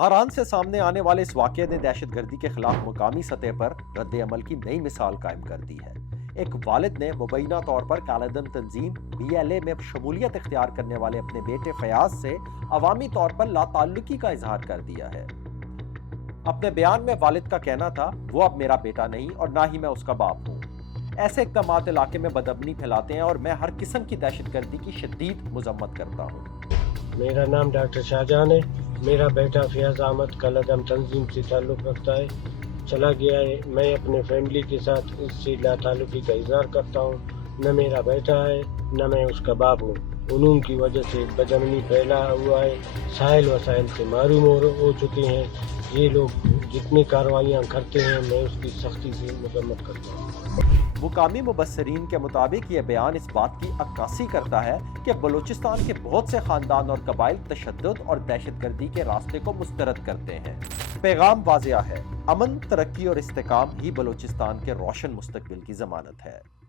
حاران سے سامنے آنے والے اس واقعے نے دہشت گردی کے خلاف مقامی سطح پر رد عمل کی نئی مثال قائم کر دی ہے۔ ایک والد نے مبینہ طور پر کالعدم تنظیم BLA میں شمولیت اختیار کرنے والے اپنے بیٹے فیاض سے عوامی طور پر لا تعلقی کا اظہار کر دیا ہے۔ اپنے بیان میں والد کا کہنا تھا، وہ اب میرا بیٹا نہیں اور نہ ہی میں اس کا باپ ہوں۔ ایسے اقدامات علاقے میں بدامنی پھیلاتے ہیں اور میں ہر قسم کی دہشت گردی کی شدید مذمت کرتا ہوں۔ میرا نام ڈاکٹر شاہجہان ہے۔ میرا بیٹا فیاض احمد کالعدم تنظیم سے تعلق رکھتا ہے، چلا گیا ہے۔ میں اپنے فیملی کے ساتھ اس سے لا تعلقی کا اظہار کرتا ہوں۔ نہ میرا بیٹا ہے نہ میں اس کا باپ ہوں۔ علوم کی وجہ سے بدامنی پھیلا ہوا ہے، ساحل وسائل سے محروم ہو چکے ہیں۔ یہ لوگ جتنی کارروائیاں کرتے ہیں میں اس کی سختی سے مذمت کرتا ہوں۔ مقامی مبصرین کے مطابق یہ بیان اس بات کی عکاسی کرتا ہے کہ بلوچستان کے بہت سے خاندان اور قبائل تشدد اور دہشت گردی کے راستے کو مسترد کرتے ہیں۔ پیغام واضح ہے، امن، ترقی اور استحکام ہی بلوچستان کے روشن مستقبل کی ضمانت ہے۔